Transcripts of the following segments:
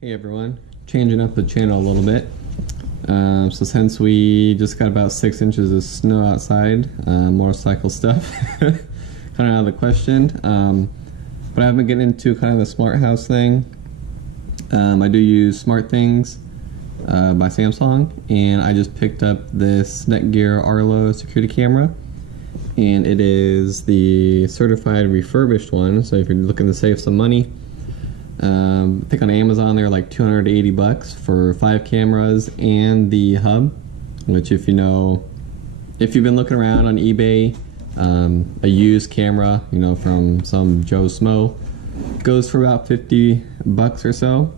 Hey everyone, changing up the channel a little bit. So since we just got about 6 inches of snow outside, motorcycle stuff kind of out of the question. But I've been getting into kind of the smart house thing. I do use smartthings by Samsung, and I just picked up this Netgear Arlo security camera, and it is the certified refurbished one. So if you're looking to save some money, I think on Amazon they're like $280 for 5 cameras and the hub, which if you've been looking around on eBay, a used camera, from some Joe Smo goes for about $50 or so.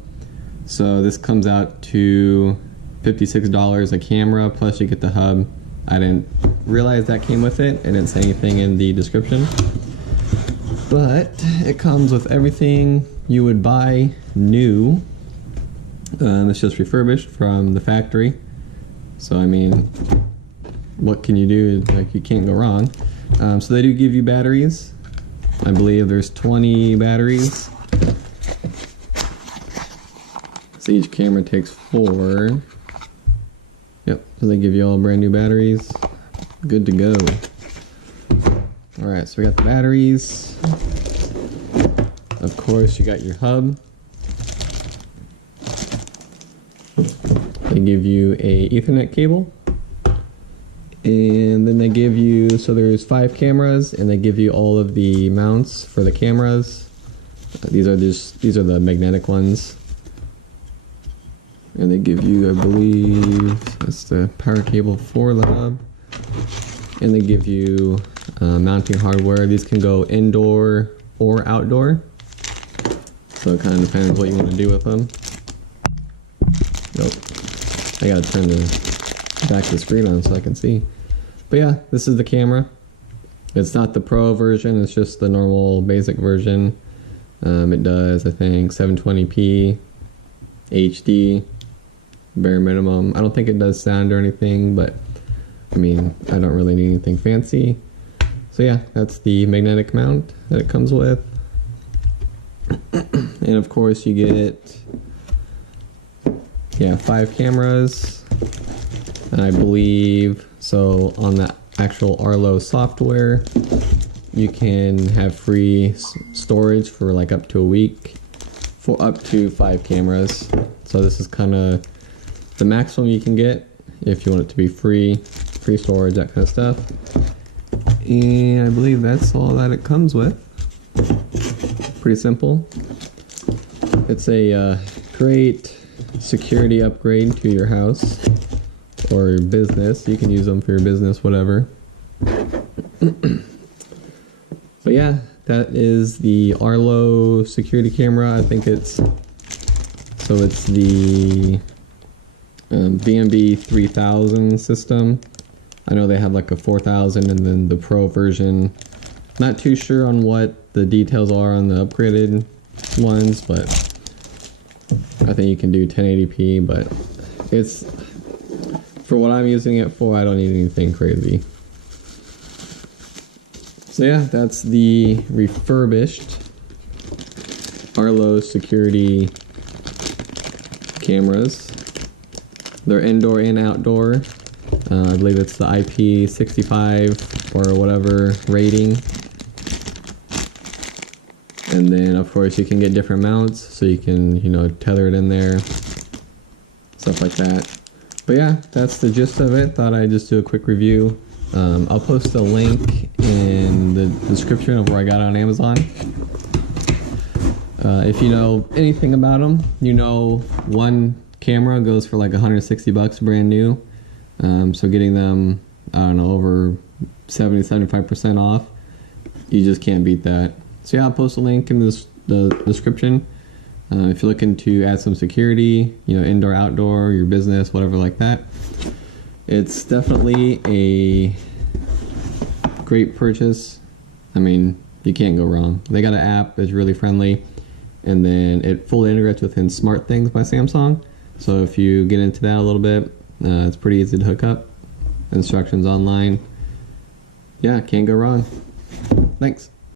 So this comes out to $56 a camera, plus you get the hub. I didn't realize that came with it. It didn't say anything in the description, but it comes with everything you would buy new. It's just refurbished from the factory. So I mean, what can you do? Like, you can't go wrong. So they do give you batteries. I believe there's 20 batteries. So each camera takes 4. Yep, so they give you all brand new batteries. Good to go. Alright, so we got the batteries. Of course, you got your hub. They give you a Ethernet cable. And then they give you, so there's 5 cameras, and they give you all of the mounts for the cameras. These are the magnetic ones. And they give you, I believe, that's the power cable for the hub. And they give you mounting hardware. These can go indoor or outdoor. So it kind of depends what you want to do with them. Nope. I gotta turn the back of the screen on so I can see. But yeah, this is the camera. It's not the Pro version, it's just the normal basic version. It does, I think, 720p, HD, bare minimum. I don't think it does sound or anything, but I mean, I don't really need anything fancy. So yeah, that's the magnetic mount that it comes with. And of course you get 5 cameras, and I believe so on the actual Arlo software you can have free storage for like up to a week for up to 5 cameras. So this is kind of the maximum you can get if you want it to be free storage, that kind of stuff. And I believe that's all that it comes with. Pretty simple. It's a great security upgrade to your house or your business. You can use them for your business, whatever. But yeah, that is the Arlo security camera. I think it's the BMB 3000 system. I know they have like a 4000 and then the Pro version. Not too sure on what the details are on the upgraded ones, but I think you can do 1080p, but it's, for what I'm using it for, I don't need anything crazy. So yeah, that's the refurbished Arlo security cameras. They're indoor and outdoor. I believe it's the IP65 or whatever rating. And then of course you can get different mounts, so you can, tether it in there, stuff like that. But yeah, that's the gist of it. Thought I'd just do a quick review. I'll post a link in the description of where I got it on Amazon. If you know anything about them, one camera goes for like $160 brand new. So getting them, I don't know, over 70-75% off, you just can't beat that. So yeah, I'll post a link in the description. If you're looking to add some security, indoor, outdoor, your business, whatever like that, it's definitely a great purchase. I mean, you can't go wrong. They got an app that's really friendly, and then it fully integrates within SmartThings by Samsung. So if you get into that a little bit, it's pretty easy to hook up. Instructions online. Yeah, can't go wrong. Thanks.